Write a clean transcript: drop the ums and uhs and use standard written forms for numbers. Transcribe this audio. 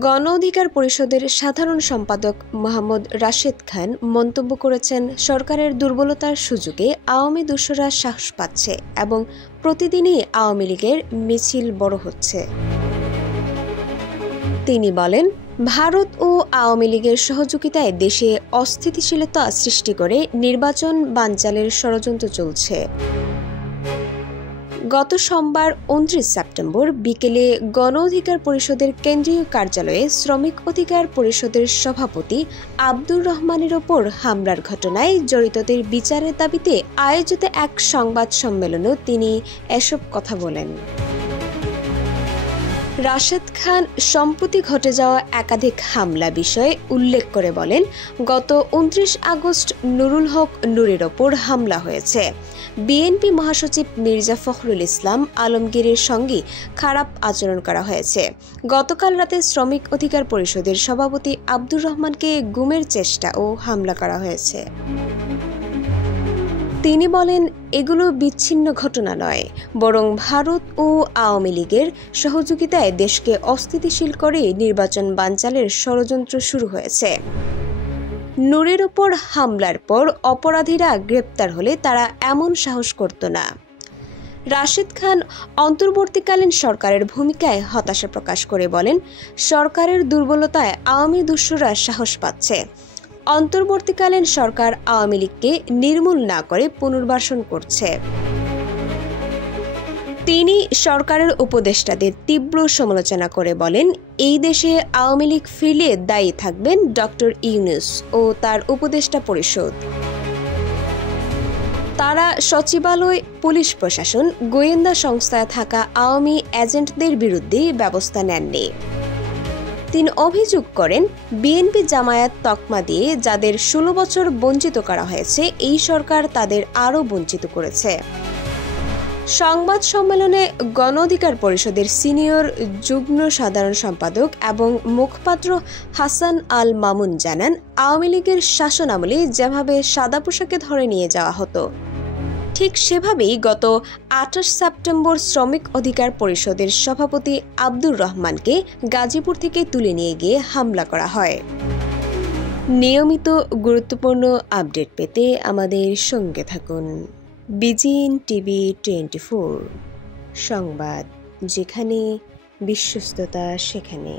গণ অধিকার পরিষদের সাধারণ সম্পাদক মোহাম্মদ রাশেদ খান মন্তব্য করেছেন, সরকারের দুর্বলতার সুযোগে আওয়ামী দস্যুরা সাহস পাচ্ছে এবং প্রতিদিনই আওয়ামী লীগের মিছিল বড় হচ্ছে। তিনি বলেন, ভারত ও আওয়ামী লীগের সহযোগিতায় দেশে অস্থিতিশীলতা সৃষ্টি করে নির্বাচন বানচালের ষড়যন্ত্র চলছে। গত সোমবার 29 সেপ্টেম্বর বিকেলে গণ অধিকার পরিষদের কেন্দ্রীয় কার্যালয়ে শ্রমিক অধিকার পরিষদের সভাপতি আব্দুর রহমানের ওপর হামলার ঘটনায় জড়িতদের বিচারের দাবিতে আয়োজিত এক সংবাদ সম্মেলনে তিনি এসব কথা বলেন। রাশেদ খান সম্প্রতি ঘটে যাওয়া একাধিক হামলা বিষয়ে উল্লেখ করে বলেন, গত 29 আগস্ট নুরুল হক নূরের ওপর হামলা হয়েছে। বিএনপি মহাসচিব মির্জা ফখরুল ইসলাম আলমগীরের সঙ্গে খারাপ আচরণ করা হয়েছে। গতকাল রাতে শ্রমিক অধিকার পরিষদের সভাপতি আব্দুর রহমানকে গুমের চেষ্টা ও হামলা করা হয়েছে। তিনি বলেন, এগুলো বিচ্ছিন্ন ঘটনা নয়, বরং ভারত ও আওয়ামী লীগের সহযোগিতায় দেশকে অস্থিতিশীল করে নির্বাচন বানচালের ষড়যন্ত্র শুরু হয়েছে। নূরের ওপর হামলার পর অপরাধীরা গ্রেপ্তার হলে তারা এমন সাহস করত না। রাশেদ খান অন্তর্বর্তীকালীন সরকারের ভূমিকায় হতাশা প্রকাশ করে বলেন, সরকারের দুর্বলতায় আওয়ামী দস্যুরা সাহস পাচ্ছে। অন্তর্বর্তীকালীন সরকার আওয়ামী লীগকে নির্মূল না করে পুনর্বাসন করছে। তিনি সরকারের উপদেষ্টাদের তীব্র সমালোচনা করে বলেন, এই দেশে আওয়ামী লীগ ফিরলে দায়ী থাকবেন ডক্টর ইউনূস ও তার উপদেষ্টা পরিষদ। তারা সচিবালয়, পুলিশ প্রশাসন, গোয়েন্দা সংস্থায় থাকা আওয়ামী এজেন্টদের বিরুদ্ধে ব্যবস্থা নেননি। তিনি অভিযোগ করেন, বিএনপি জামায়াত তকমা দিয়ে যাদের 16 বছর বঞ্চিত করা হয়েছে, এই সরকার তাদের আরও বঞ্চিত করেছে। সংবাদ সম্মেলনে গণ অধিকার পরিষদের সিনিয়র যুগ্ম সাধারণ সম্পাদক এবং মুখপাত্র হাসান আল মামুন জানান, আওয়ামী লীগের শাসনামলে যেভাবে সাদা পোশাকে ধরে নিয়ে যাওয়া হতো, ঠিক সেভাবেই গত 28 সেপ্টেম্বর শ্রমিক অধিকার পরিষদের সভাপতি আব্দুর রহমানকে গাজীপুর থেকে তুলে নিয়ে গিয়ে হামলা করা হয়। নিয়মিত গুরুত্বপূর্ণ আপডেট পেতে আমাদের সঙ্গে থাকুন। বিজিএন টিভি 24 সংবাদ, যেখানে বিশ্বস্ততা সেখানে।